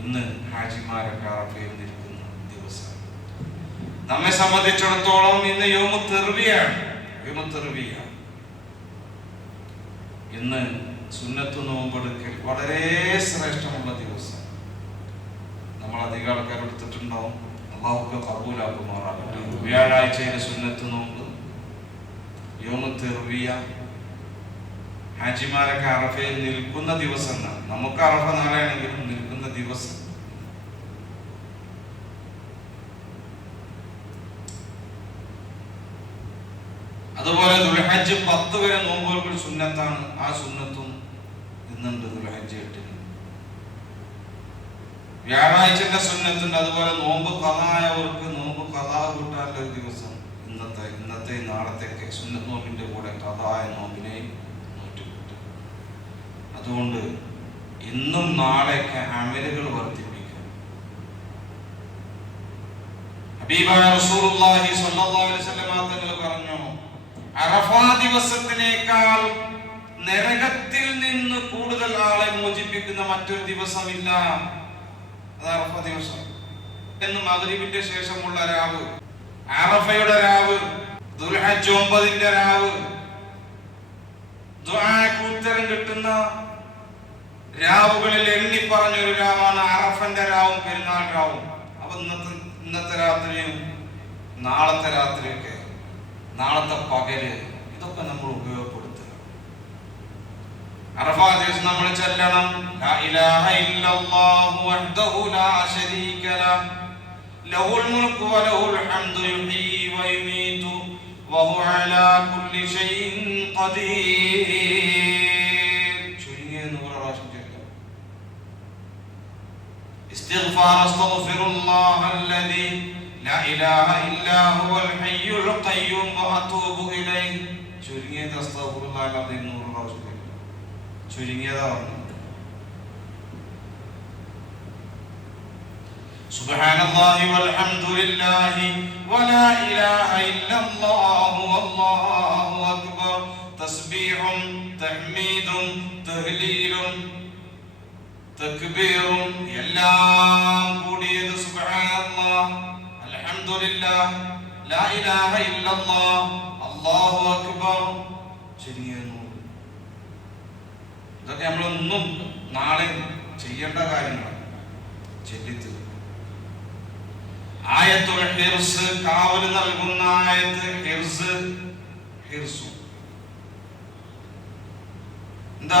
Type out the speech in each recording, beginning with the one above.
ഇന്ന് ഹാജിമാരൊക്കെ അറഫയിൽ നിൽക്കുന്ന ദിവസം. നമ്മെ സംബന്ധിച്ചിടത്തോളം ഇന്ന് യോമ തെറിവിയാണ് യോമ തെറുവിയ ഇന്ന് സുന്നത്ത് നോമ്പെടുക്കൽ വളരെ ശ്രേഷ്ഠമുള്ള ദിവസം. നമ്മൾ അധികം ആൾക്കാർ എടുത്തിട്ടുണ്ടാവും. അള്ളാഹുക്ക് കബൂലാക്കുമാറാകട്ടെ. വ്യാഴാഴ്ചയിലെ സുന്നത്ത് നോമ്പ് യോമ തെറിവിയ ഹാജിമാരൊക്കെ അറഫയിൽ നിൽക്കുന്ന ദിവസങ്ങൾ. നമുക്ക് അറഫ നാളെയാണെങ്കിലും നിൽക്കുന്ന ദിവസം അതുപോലെ ദുൽഹജ്ജ് പത്ത് വരെ നോമ്പുകൾ സുന്നത്താണ്. ആ സുന്നത്തും ഇന്നുണ്ട് ദുൽഹജ്ജ് എട്ടിന് വ്യാഴാഴ്ചന്റെ സുന്നത്തുണ്ട്. അതുപോലെ നോമ്പ് കഥായവർക്ക് നോമ്പ് കഥാ കൂട്ടാനുള്ള ഒരു ദിവസം ഇന്നത്തെ ഇന്നത്തെ നാളത്തേക്ക് സുന്നത്ത് നോമ്പിന്റെ കൂടെ കഥായ നോമ്പിനെയും നോറ്റുകൂട്ടും. അതുകൊണ്ട് ഇന്നും നാളെയൊക്കെ അമലുകൾ വർദ്ധിപ്പിക്കും. തങ്ങൾ പറഞ്ഞു അറഫാ ദിവസത്തിനേക്കാൾ നരകത്തിൽ നിന്ന് കൂടുതൽ ആളെ മോചിപ്പിക്കുന്ന മറ്റൊരു ദിവസമില്ല. അത് അറഫ ദിവസം. എന്ന് മഗ്രിബിന്റെ ശേഷമുള്ള രാവ് അറഫയുടെ രാവ് ദുർഹജ് ഒമ്പതിന്റെ രാവ്. ദുആക്ക് ഉത്തരം കിട്ടുന്ന രാവുകളിൽ എണ്ണി പറഞ്ഞൊരു രാവാണ് അറഫന്റെ രാവും പെരുന്നാൾ രാവും. അപ്പൊ ഇന്നത്തെ ഇന്നത്തെ രാത്രിയും നാളത്തെ രാത്രിയൊക്കെ നാളത്തെ പകൽ ഇതൊക്കെ നമ്മൾ ഉപയോഗപ്പെടുത്തുക. അറഫാ ദിവസം നമ്മൾ ചെല്ലണം. ലാ ഇലാഹ ഇല്ലല്ലാഹു വഹ്ദഹു ലാ ശരീക ലഹു ലഹുൽ മുൽക്കു വലഹുൽ ഹംദു അലാ കുല്ലി ഖദീർ ചുരുങ്ങിയ നൂറ് പ്രാവശ്യം ചൊല്ലുക استغفار استغفر الله الذي لا إله إلا هو الحي القيوم وأتوب إليه ചുരുങ്ങിയത് അസ്തഗ്ഫിറുല്ലാഹ് അലazim നൂറ് പ്രാവശ്യം ചൊല്ലുക. ചുരുങ്ങിയതാ പറഞ്ഞത് سبحان الله والحمد لله ولا إله إلا الله والله أكبر تسبيح تحميد تهليل തക്ബീറും എല്ലാം കൂടിയത് സുബ്ഹാനല്ലാഹ് അൽഹംദുലില്ലാഹ് ലാ ഇലാഹ ഇല്ലല്ലാഹ് അല്ലാഹു അക്ബർ. ശരിയെന്നു. ഇതൊക്കെ നമ്മളൊന്നും നാളെ ചെയ്യേണ്ട കാര്യങ്ങളാണ്. ചെല്ലിത്ത് ആയത്തുൽ ഹിർസ് കാവൽ നൽകുന്ന ആയത്ത് ഹിർസ് ഹിർസു. എന്താ?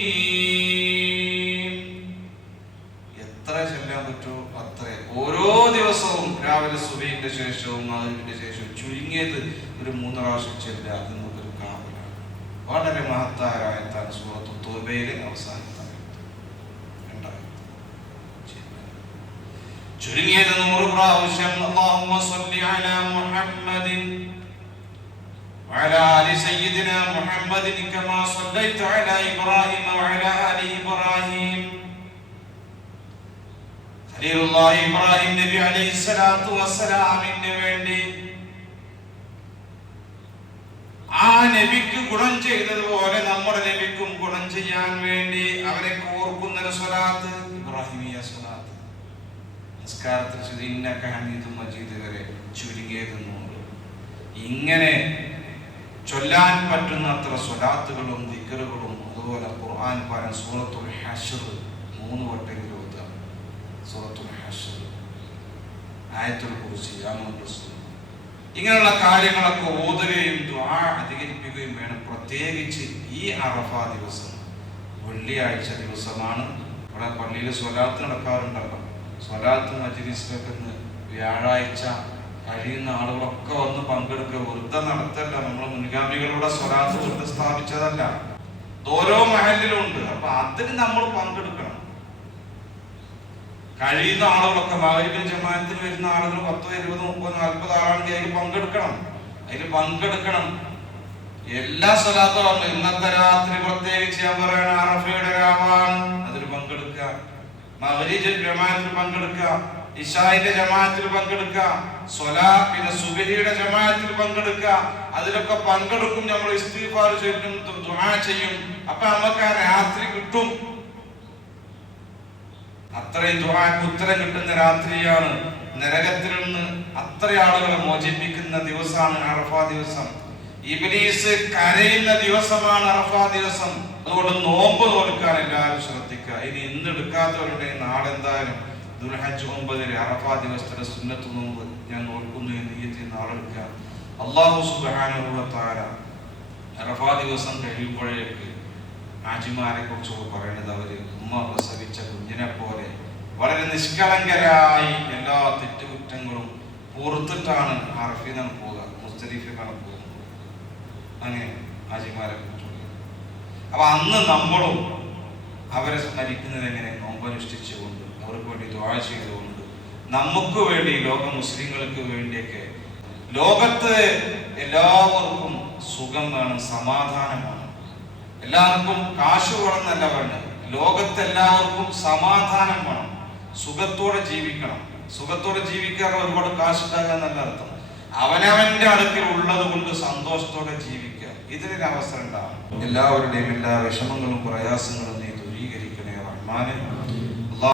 രാവിലെ സുബൈന്റെ ശേഷവും അതിന്റെ ശേഷവും ചുരുങ്ങിയത് ഒരു മൂന്ന് പ്രാവശ്യം ചെല്ലുക അത് നമുക്കൊരു കാവലാണ് വളരെ മഹത്താരായത്താണ് സൂറത്ത് തോബയിലെ അവസാനത്തെ ആയത്ത്. രണ്ടാമത്തെ. ചെല്ലുക. ചുരുങ്ങിയത് നൂറ് പ്രാവശ്യം അല്ലാഹുമ്മ സ്വല്ലി അലാ മുഹമ്മദിൻ وعلى آل سيدنا محمد كما صليت على إبراهيم وعلى آل إبراهيم ഖലീലുള്ളാഹി ഇബ്രാഹിം നബി അലൈഹി സ്വലാത്തു വസ്സലാമിന് വേണ്ടി ആ നബിക്ക് ഗുണം ചെയ്തതുപോലെ നമ്മുടെ നബിക്കും ഗുണം ചെയ്യാൻ വേണ്ടി അവരെ കോർക്കുന്ന ഒരു സ്വലാത്ത് ഇബ്രാഹിമിയ സ്വലാത്ത്. നിസ്കാരത്തിൽ ചൊല്ലി ഇന്നക ഹമീദും മജീദ് ഇങ്ങനെ ചൊല്ലാൻ പറ്റുന്ന അത്ര സ്വലാത്തുകളും ദിക്കറുകളും അതുപോലെ ഖുർആൻ പാരാൻ സൂറത്തുൽ ഹഷർ മൂന്ന് വട്ടെങ്കിലും സൂറത്തുൽ ഹഷ്ർ ആയത്തുൽ ഇങ്ങനെയുള്ള കാര്യങ്ങളൊക്കെ ഓതുകയും ദുആ അധികരിപ്പിക്കുകയും വേണം. പ്രത്യേകിച്ച് ഈ അറഫ ദിവസം. വെള്ളിയാഴ്ച ദിവസമാണ്. ഇവിടെ പള്ളിയിൽ സ്വലാത്ത് നടക്കാറുണ്ടല്ലോ. സ്വലാത്ത് മജിലിസിലൊക്കെ വ്യാഴാഴ്ച കഴിയുന്ന ആളുകളൊക്കെ വന്ന് പങ്കെടുക്കുക. വെറുതെ നടത്തല്ല. നമ്മൾ മുൻഗാമികളുടെ സ്വലാത്ത് സ്ഥാപിച്ചതല്ല. ഓരോ മഹലിലും ഉണ്ട്. അപ്പൊ അതിന് നമ്മൾ പങ്കെടുക്കണം. കഴിയുന്ന ആളുകളൊക്കെ മകരിബിൻ ജമാഅത്തിൽ വരുന്ന ആളുകൾ പത്തോ ഇരുപത് മുപ്പത് നാൽപ്പത് ആളാണെങ്കിൽ അതിൽ പങ്കെടുക്കണം. അതിൽ പങ്കെടുക്കണം. എല്ലാ സ്ഥലത്തും ഇന്നത്തെ രാത്രി പ്രത്യേകിച്ച് ഞാൻ പറയണ അറഫയുടെ രാവാണ്. അതിൽ പങ്കെടുക്കുക. മഹരീജ് ജമാഅത്തിൽ പങ്കെടുക്കുക. ഇഷായിന്റെ ജമാഅത്തിൽ പങ്കെടുക്കുക. സൊലാ പിന്നെ സുബഹിയുടെ ജമാഅത്തിൽ പങ്കെടുക്കുക. അതിലൊക്കെ പങ്കെടുക്കും. നമ്മൾ ഇസ്തിഗ്ഫാർ ചൊല്ലും ദുആ ചെയ്യും. അപ്പൊ നമുക്ക് ആ രാത്രി കിട്ടും. അത്രയും ദുആക്ക് ഉത്തരം കിട്ടുന്ന രാത്രിയാണ്. നരകത്തിൽ നിന്ന് അത്ര ആളുകളെ മോചിപ്പിക്കുന്ന ദിവസമാണ് അറഫ ദിവസം. ഇബ്ലീസ് കരയുന്ന ദിവസമാണ് അറഫ ദിവസം. അതുകൊണ്ട് നോമ്പ് നോൽക്കാൻ എല്ലാവരും ശ്രദ്ധിക്കുക. ഇനി ഇന്ന് എടുക്കാത്തവരുടെ നാളെന്തായാലും ദുൽഹജ്ജ് ഒമ്പതിലെ അറഫ ദിവസത്തിലെ സുന്നത്ത് നോമ്പ് ഞാൻ നോൽക്കുന്നു എന്ന് ഈ നാളെടുക്കുക. അള്ളാഹു തആല അറഫ ദിവസം കഴിയുമ്പോഴേക്ക് ആജിമാരെ കുറിച്ചൊക്കെ പറയുന്നത് അവർ ഉമ്മ പ്രസവിച്ച കുഞ്ഞിനെ പോലെ വളരെ നിഷ്കളങ്കരായി എല്ലാ തെറ്റുകുറ്റങ്ങളും പുറത്തിട്ടാണ് അറഫിനാണ് പോവുക മുസ്തലിഫിനാണ് പോകുന്നത് അങ്ങനെ ഹാജിമാരെ കുറിച്ചുള്ളത്. അപ്പൊ അന്ന് നമ്മളും അവരെ സ്മരിക്കുന്നത് എങ്ങനെ? നോമ്പനുഷ്ഠിച്ചുകൊണ്ട് അവർക്ക് വേണ്ടി ദ്വാഴ ചെയ്തുകൊണ്ട് നമുക്ക് വേണ്ടി ലോക മുസ്ലിങ്ങൾക്ക് വേണ്ടിയൊക്കെ ലോകത്ത് എല്ലാവർക്കും സുഖം വേണം സമാധാനമാണ് എല്ലാവർക്കും കാശ് വേണമെന്നല്ല വേണ്ടത്. ലോകത്തെല്ലാവർക്കും സമാധാനം വേണം. സുഖത്തോടെ ജീവിക്കണം. സുഖത്തോടെ ജീവിക്കാറ് ഒരുപാട് കാശ് ഉണ്ടാകുക എന്നല്ല അർത്ഥം. അവനവന്റെ അടുക്കൽ ഉള്ളത് കൊണ്ട് സന്തോഷത്തോടെ ജീവിക്കുക. ഇതിനൊരു അവസരം ഉണ്ടാവും എല്ലാവരുടെയും എല്ലാ വിഷമങ്ങളും പ്രയാസങ്ങളും നീ ദൂരീകരിക്കണേ റഹ്മാനെ.